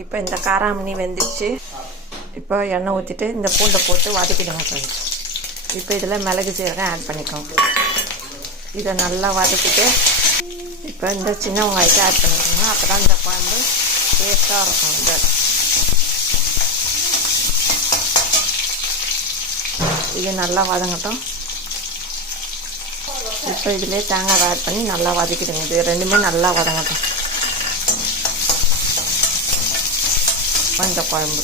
இப்போ இந்த காராமணி வெந்துச்சு. இப்போ எண்ணெய் ஊற்றிட்டு இந்த பூண்டை போட்டு வதக்கிடுங்க ஃப்ரெண்ட்ஸ். இப்போ இதில் மிளகு சீரகம் ஆட் பண்ணிக்கோங்க. இதை நல்லா வதக்கிட்டு இப்போ இந்த சின்ன வெங்காயத்தை ஆட் பண்ணிக்கோங்க. அப்போ தான் இந்த குழம்பு டேஸ்ட்டாக இருக்கும். இது நல்லா வதங்கட்டும். இப்போ இதிலே தேங்காய் ஆட் பண்ணி நல்லா வதக்கிடுங்க. இது ரெண்டுமே நல்லா வதங்கட்டும். இந்த குழம்பு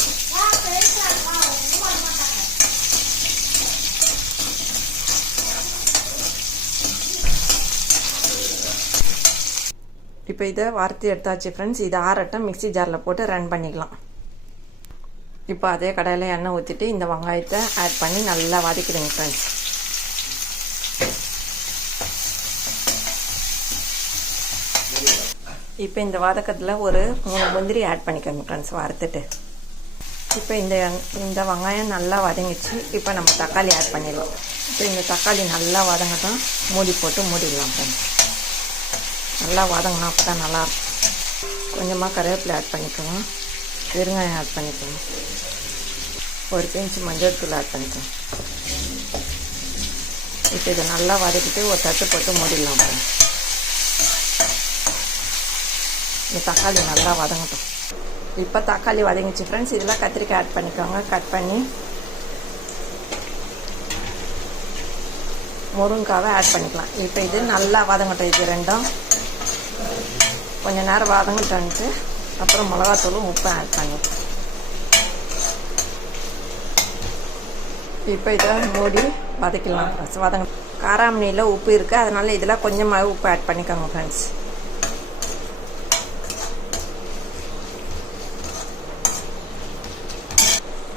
இப்போ இதை வறுத்து எடுத்தாச்சு ஃப்ரெண்ட்ஸ். இதை ஆறட்டும், மிக்ஸி ஜாரில் போட்டு ரன் பண்ணிக்கலாம். இப்போ அதே கடாயில் எண்ணெய் ஊற்றிட்டு இந்த வெங்காயத்தை ஆட் பண்ணி நல்லா வதக்கிடுங்க ஃப்ரெண்ட்ஸ். இப்போ இந்த வதக்கத்தில் ஒரு 3 முந்திரி ஆட் பண்ணிக்கோங்க ஃப்ரெண்ட்ஸ் வறுத்துட்டு. இப்போ இந்த வெங்காயம் நல்லா வதங்கிச்சு. இப்போ நம்ம தக்காளி ஆட் பண்ணிடலாம். இப்போ இந்த தக்காளி நல்லா வதங்கட்டும், மூடி போட்டு மூடிடலாம் ஃப்ரெண்ட்ஸ். நல்லா வதங்கினா அப்போ தான் நல்லாயிருக்கும். கொஞ்சமாக கருவேப்பிலை ஆட் பண்ணிக்கோங்க, பெருங்காயம் ஆட் பண்ணிக்கோங்க, ஒரு பிஞ்ச் மஞ்சள் தூள் ஆட் பண்ணிக்கோங்க. இப்போ இதை நல்லா வதக்கிட்டு ஒரு தட்டு போட்டு மூடிடலாம் ஃப்ரெண்ட்ஸ். இந்த தக்காளி நல்லா வதங்கட்டும். இப்போ தக்காளி வதங்கிச்சு ஃப்ரெண்ட்ஸ். இதெல்லாம் கத்திரிக்காய் ஆட் பண்ணிக்கோங்க. கட் பண்ணி முருங்கைக்காவை ஆட் பண்ணிக்கலாம். இப்போ இது நல்லா வதங்கட்டும். இது ரெண்டும் கொஞ்சம் நேரம் வதங்கிட்டு அப்புறம் மிளகாத்தூளும் உப்பும் ஆட் பண்ணிக்கலாம். இப்போ இதை மூடி வதக்கிடலாம் ஃப்ரெண்ட்ஸ். காராமணியில் உப்பு இருக்குது, அதனால் இதில் கொஞ்சமாக உப்பு ஆட் பண்ணிக்கோங்க ஃப்ரெண்ட்ஸ்.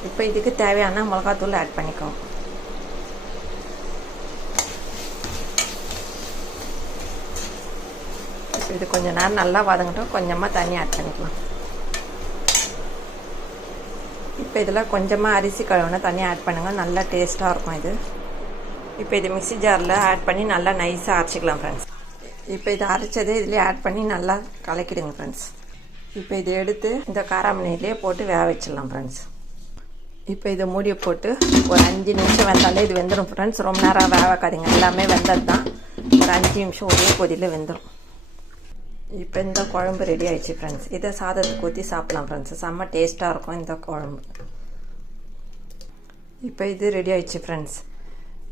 இப்போ இதுக்கு தேவையான மிளகாத்தூள் ஆட் பண்ணிக்கோங்க. இது கொஞ்சம் நேரம் நல்லா வதங்கட்டும். கொஞ்சமாக தண்ணி ஆட் பண்ணிக்கலாம். இப்போ இதில் கொஞ்சமாக அரிசி கழுவுன தண்ணி ஆட் பண்ணுங்கள், நல்லா டேஸ்ட்டாக இருக்கும் இது. இப்போ இது மிக்ஸி ஜாரில் ஆட் பண்ணி நல்லா நைஸாக அரைச்சிக்கலாம் ஃப்ரெண்ட்ஸ். இப்போ இதை அரைச்சதே இதிலே ஆட் பண்ணி நல்லா கலக்கிடுங்க ஃப்ரெண்ட்ஸ். இப்போ இதை எடுத்து இந்த காராமணியிலே போட்டு வேக வச்சிடலாம் ஃப்ரெண்ட்ஸ். இப்போ இதை மூடியை போட்டு ஒரு 5 நிமிஷம் வெந்தாலே இது வெந்துடும் ஃப்ரெண்ட்ஸ். ரொம்ப நேரம் வேக வைக்காதீங்க, எல்லாமே வெந்தது தான். ஒரு 5 நிமிஷம் ஒரே கொதியில் வெந்துடும். இப்போ இந்த குழம்பு ரெடி ஆயிடுச்சு ஃப்ரெண்ட்ஸ். இதை சாதத்துக்கு ஊற்றி சாப்பிட்லாம் ஃப்ரெண்ட்ஸ். செம்ம டேஸ்ட்டாக இருக்கும் இந்த குழம்பு. இப்போ இது ரெடி ஆயிடுச்சு ஃப்ரெண்ட்ஸ்.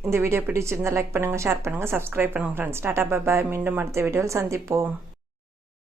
இந்த வீடியோ பிடிச்சிருந்தால் லைக் பண்ணுங்கள், ஷேர் பண்ணுங்கள், சப்ஸ்கிரைப் பண்ணுங்கள் ஃப்ரெண்ட்ஸ். Tata bye bye. மீண்டும் அடுத்த வீடியோவில் சந்திப்போம்.